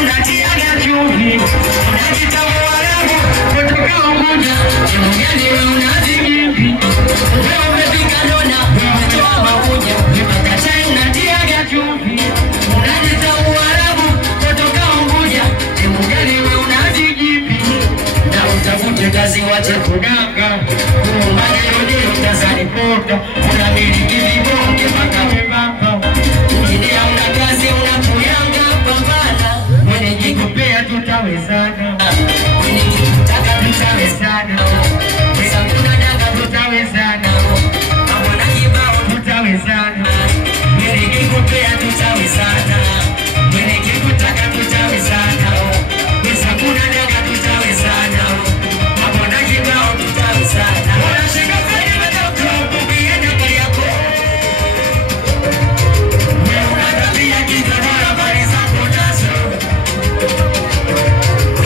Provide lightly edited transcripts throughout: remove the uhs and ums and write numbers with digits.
unatiaga chumvi. Unajita mwarabu, kutoka Unguja. Mgeni wewe unazigimbi. Wewe umepika dona, umetoa makuja. Makatai unatiaga chumvi. Unajita mwarabu, kutoka Unguja. Mgeni wewe unazigimbi. Na utafute kazi wache kudanga. Maneno ndio utazani pota. Unamiliki vibonge mpaka webamba. Ujidea una kazi unapuyanga pambana. Mwenye jikupea tutawezana. Mwenye jikutaka tutawezana. Weza kuna danga tutawezana. Mamona kibao tutawezana. Mwenye jikupea tutawezana. Mwenye jikutaka tutawezana. Weza kuna danga tutawezana. Mamona kibao tutawezana. Unashika feli metoka kubienda kwa yako. Unatapia kitawala bali za potaso.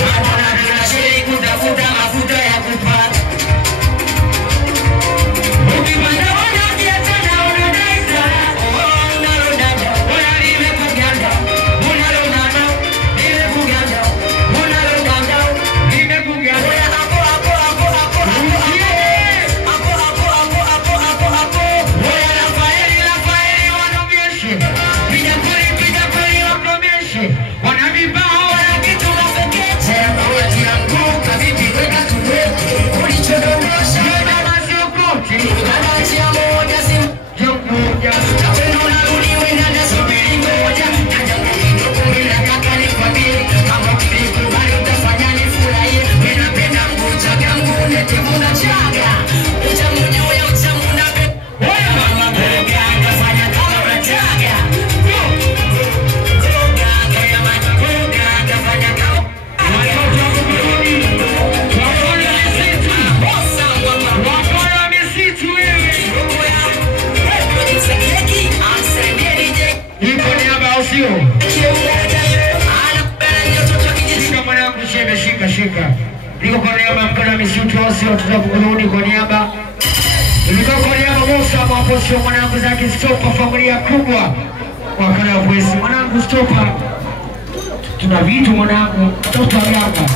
Mamona tunashiri kutafuta mafuta ya kupata. Ukipanda wana kiatana unadai sana. Unalodada, unalibekuganda. Unalodada, libekuganda. Unalodada, libekuganda. Shika. Niko kwa niaba mkana misitu wasi watuza kukuruni kwa niaba. Niko kwa niaba Musa Mwaposho mwanangu zake Stopa familia kubwa. Wakana ya Pwesi mwanangu Stopa. Tuna vitu mwanangu. Toto Yanga.